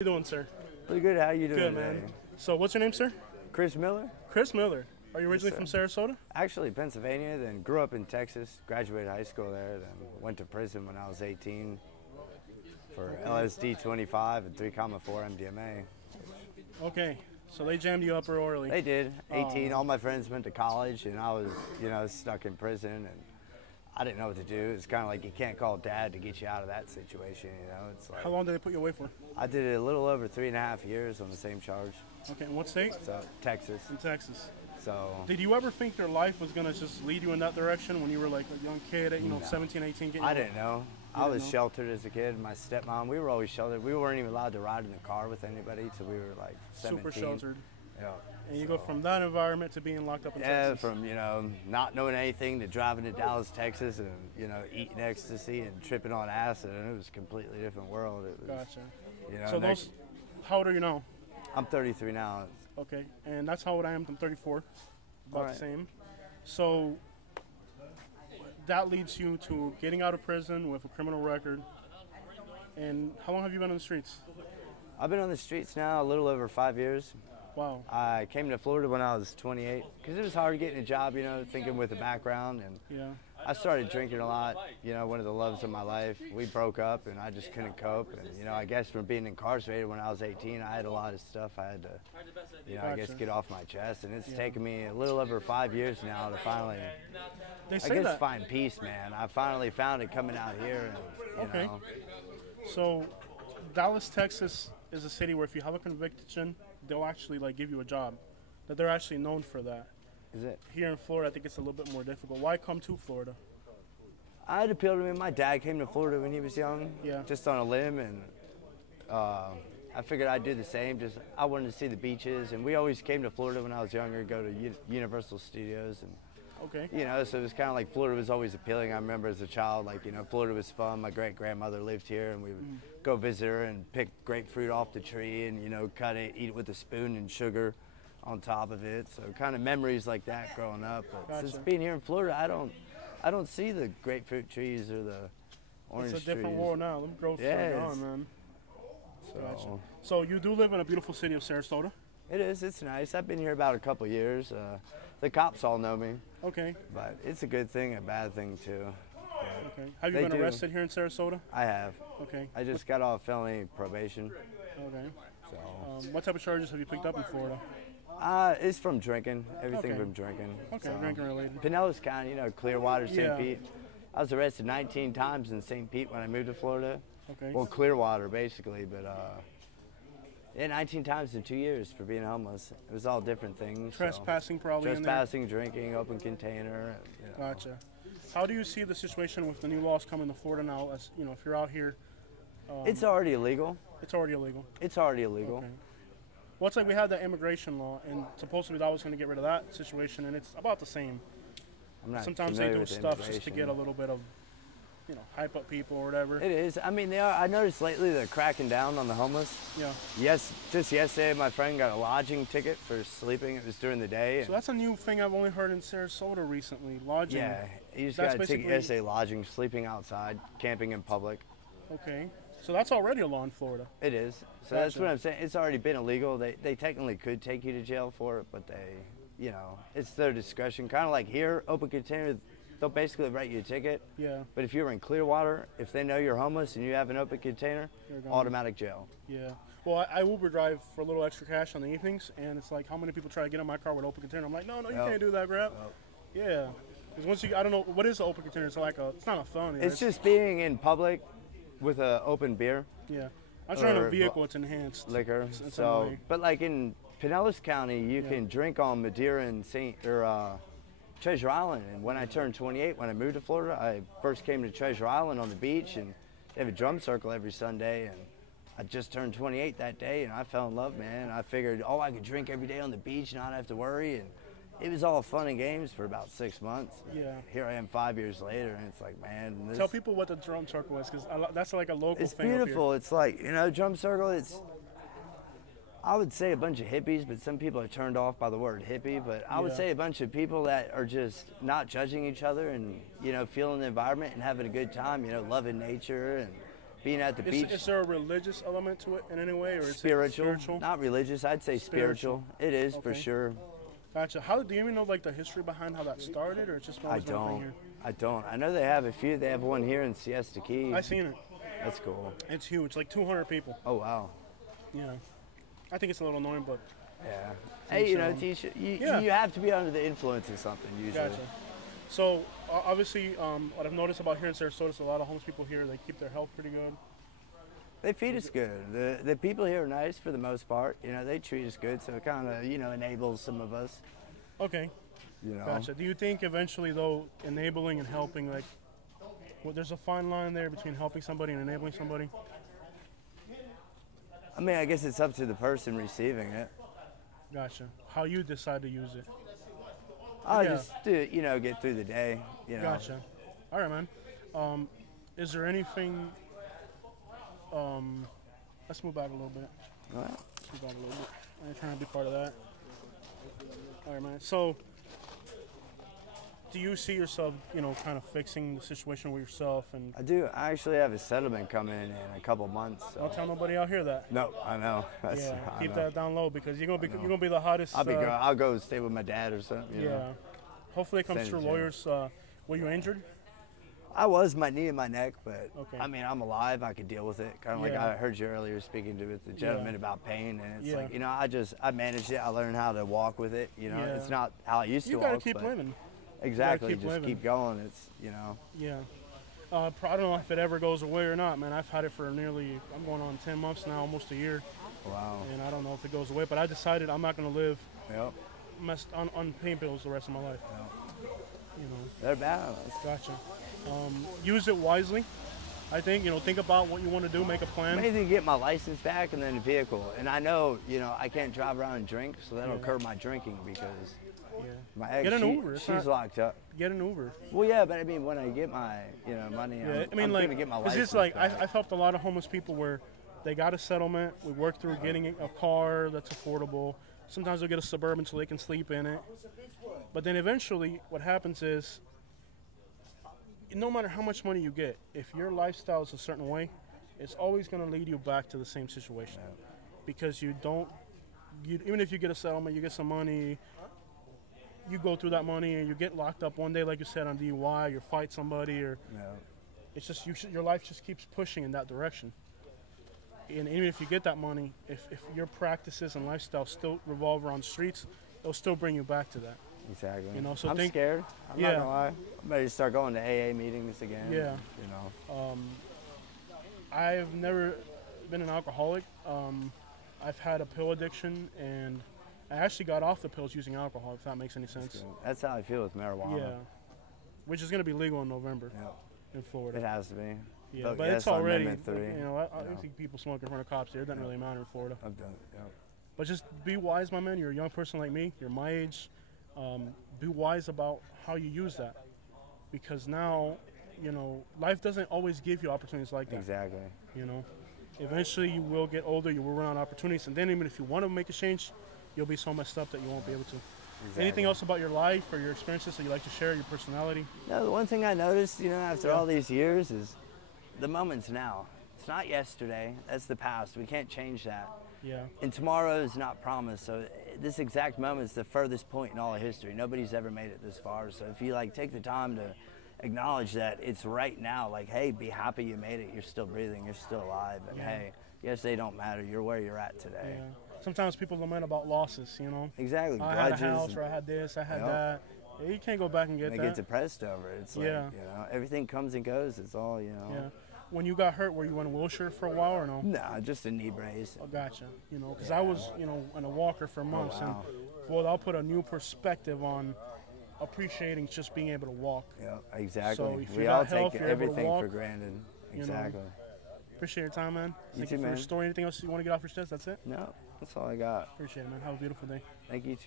You doing, sir? Pretty good. How you doing Good, today? man. So, what's your name, sir? Chris Miller. Chris Miller. Are you originally from Sarasota? Actually, Pennsylvania. Then grew up in Texas. Graduated high school there. Then went to prison when I was 18 for LSD 25 and 3,4 MDMA. Okay. So they jammed you up early. They did. 18. All my friends went to college, and I was, stuck in prison, and I didn't know what to do. It's kind of like you can't call dad to get you out of that situation. It's like How long did they put you away for? I did it a little over 3.5 years on the same charge. Okay. In what state? So Texas. In Texas. So Did you ever think your life was gonna just lead you in that direction when you were like a young kid at 17, 18? I didn't know. I was sheltered as a kid. My stepmom, we were always sheltered. We weren't even allowed to ride in the car with anybody till we were like 17. Super sheltered. Yeah. And you go from that environment to being locked up in Texas. From not knowing anything to driving to Dallas, Texas, and eating ecstasy and tripping on acid, and it was a completely different world. It was, Gotcha. So how old are you now? I'm 33 now. Okay, and that's how old I am. I'm 34, about Alright. the same. So that leads you to getting out of prison with a criminal record. And how long have you been on the streets? I've been on the streets now a little over 5 years. Wow. I came to Florida when I was 28 because it was hard getting a job, thinking with a background. And Yeah. I started drinking a lot, one of the loves of my life. We broke up and I just couldn't cope. And, I guess from being incarcerated when I was 18, I had a lot of stuff I had to, I guess, get off my chest. And it's taken me a little over 5 years now to finally, find peace, man. I finally found it coming out here. And, Okay. So Dallas, Texas is a city where if you have a conviction, they'll actually give you a job. That they're actually known for that. Is it? Here in Florida, I think it's a little bit more difficult. Why come to Florida? I had appealed to me. My dad came to Florida when he was young, just on a limb, and I figured I'd do the same. Just I wanted to see the beaches, and we always came to Florida when I was younger, go to Universal Studios, and Okay. so it was kind of like Florida was always appealing. I remember as a child, Florida was fun. My great-grandmother lived here, and we would go visit her and pick grapefruit off the tree and, cut it, eat it with a spoon and sugar on top of it. So kind of memories like that growing up. But since being here in Florida, I don't see the grapefruit trees or the orange trees. It's a different world now. Them growths are gone, man. So, So you do live in a beautiful city of Sarasota? it is. It's nice. I've been here about a couple years. The cops all know me. Okay. But it's a good thing, a bad thing too. Okay. Have you been arrested here in Sarasota? I have. Okay. I just got off felony probation. Okay. So What type of charges have you picked up in Florida? it's from drinking. Everything Okay. from drinking. Okay, drinking related. Pinellas County, Clearwater, St. Yeah. Pete. I was arrested 19 times in St. Pete when I moved to Florida. Okay. Well, Clearwater basically, but 19 times in 2 years for being homeless. It was all different things. Trespassing probably in there? Trespassing, drinking, open container. Gotcha. How do you see the situation with the new laws coming to Florida now? As if you're out here, It's already illegal. it's already illegal. It's already illegal. Okay. Well, it's like we had that immigration law, and supposedly that was going to get rid of that situation, and it's about the same. I'm not Sometimes they familiar do with stuff just to immigration. get a little bit of, hype up people or whatever. It is. I mean, I noticed lately they're cracking down on the homeless. Yeah. Yes, just yesterday, my friend got a lodging ticket for sleeping. It was during the day. So that's a new thing I've only heard in Sarasota recently, lodging. Yeah, he just That's got a ticket basically- yesterday, lodging, sleeping outside, camping in public. Okay. So that's already a law in Florida. It is. So that's Gotcha. what I'm saying. It's already been illegal. They technically could take you to jail for it, but it's their discretion. Kind of like here, open container, they'll basically write you a ticket. Yeah. But if you're in Clearwater, if they know you're homeless and you have an open container, You're gone. automatic jail. Yeah. Well, I Uber drive for a little extra cash on the evenings, and it's like, how many people try to get in my car with open container? I'm like, no, you can't do that, crap. Yeah. Because once I don't know, what is an open container? It's like it's not a phone. It's just being in public with an open beer. Yeah. I'm sure in a or vehicle it's enhanced. Liquor. in some So, way. but like in Pinellas County, you can drink on Madeira and Treasure Island. And when I turned 28, when I moved to Florida, I first came to Treasure Island on the beach, and they have a drum circle every Sunday. And I just turned 28 that day, and I fell in love, man. I figured, I could drink every day on the beach, not have to worry. And it was all fun and games for about 6 months. Yeah. Here I am 5 years later, and it's like, man. Tell people what the drum circle is, because that's like a local It's thing. up here. beautiful. It's like, drum circle, I would say a bunch of hippies, but some people are turned off by the word hippie. But I would say a bunch of people that are just not judging each other and, feeling the environment and having a good time, loving nature and being at the beach. Is there a religious element to it in any way, or is Spiritual, it spiritual? not religious. I'd say spiritual. It is for Okay. sure. Gotcha. How do you even know like the history behind how that started, or it's just I always been a thing don't. here? I don't. I know they have a few. They have one here in Siesta Key. I seen it. That's cool. It's huge, like 200 people. Oh wow. Yeah. I think it's a little annoying, but Yeah. Hey, you know, So, you have to be under the influence of something usually. gotcha. So obviously, what I've noticed about here in Sarasota is a lot of homeless people here. They keep their health pretty good. They feed us good. The people here are nice for the most part. You know, they treat us good, so it kind of enables some of us. Okay. You know. Gotcha. Do you think eventually, though, enabling and helping, like, well, there's a fine line there between helping somebody and enabling somebody? I mean, I guess it's up to the person receiving it. Gotcha. How you decide to use it? I'll Yeah. just get through the day. You know. Gotcha. All right, man. Is there anything? Let's move back a little bit. All right. Let's move back a little bit. I'm trying to be part of that. All right, man. So, do you see yourself, kind of fixing the situation with yourself? And I do. I actually have a settlement coming in a couple months. So. don't tell nobody out here that. No, I know. Yeah, I keep know. that down low because you're gonna be the hottest. I'll go stay with my dad or something. You Yeah. know. Hopefully, it comes Same through as you. lawyers. Were you injured? I was my knee and my neck, but Okay. I mean, I'm alive. I could deal with it. Kind of like Yeah. I heard you earlier speaking to with the gentleman about pain, and it's Yeah. like I managed it. I learned how to walk with it. You know, Yeah. it's not how I used You to gotta walk. keep but living. Exactly, keep just living. keep going. It's Yeah. I don't know if it ever goes away or not, man. I've had it for I'm going on 10 months now, almost a year, wow. and I don't know if it goes away. But I decided I'm not going to live Yep. on pain pills the rest of my life. They're bad. Gotcha. Use it wisely. I think, think about what you want to do, make a plan. Maybe to get my license back and then a vehicle. And I know, I can't drive around and drink, so that'll Yeah. curb my drinking because Yeah. my ex, Get an Uber. It's she's not- locked up. Get an Uber. Well, yeah, but I mean, when I get my, money, Yeah, I'm gonna get my it's license just like back. I've helped a lot of homeless people where they got a settlement. We worked through getting a car that's affordable. Sometimes they'll get a Suburban so they can sleep in it. But then eventually, what happens is, no matter how much money you get, if your lifestyle is a certain way, it's always going to lead you back to the same situation. Because even if you get a settlement, you get some money, you go through that money and you get locked up one day, like you said, on DUI, you fight somebody, or Yeah. it's just your life just keeps pushing in that direction. And even if you get that money, if your practices and lifestyle still revolve around streets, it'll still bring you back to that. Exactly. So I'm think- scared. I'm Yeah. not gonna lie. I'm ready to start going to AA meetings again. Yeah. You know. I've never been an alcoholic. I've had a pill addiction, and I actually got off the pills using alcohol, if that makes any sense. That's how I feel with marijuana. Yeah, which is going to be legal in November Yep. in Florida. It has to be. Yeah, Vote but yes it's on already, Amendment 3. I see people smoking in front of cops here. It doesn't really matter in Florida. I've done it. Yep. But just be wise, my man. You're a young person like me. You're my age. Be wise about how you use that. Because now, life doesn't always give you opportunities like that. Exactly. Eventually you will get older, you will run out of opportunities, and then even if you want to make a change, you'll be so messed up that you won't be able to. Exactly. Anything else about your life or your experiences that you like to share, your personality? No, the one thing I noticed, after all these years is the moment's now. It's not yesterday. That's the past. We can't change that. Yeah. And tomorrow is not promised. So this exact moment is the furthest point in all of history. Nobody's ever made it this far. So if you take the time to acknowledge that it's right now, hey, be happy you made it. You're still breathing. You're still alive. And hey, yes, they don't matter. You're where you're at today. Yeah. Sometimes people lament about losses, Exactly. I Grudges. had a house, or I had this, I had that. Yeah, you can't go back and get They that. get depressed over it. It's everything comes and goes. It's all, Yeah. When you got hurt, were you in a wheelchair for a while or no? Nah, just a knee brace. I gotcha. Because I was, in a walker for months, wow. and I'll put a new perspective on appreciating just being able to walk. Yeah, exactly. So if you We got all health, take you're able to everything walk, for granted. Exactly. Appreciate your time, man. You Thank too, you for your man. story. Anything else you want to get off your chest? That's it? No, that's all I got. Appreciate it, man. Have a beautiful day. Thank you too.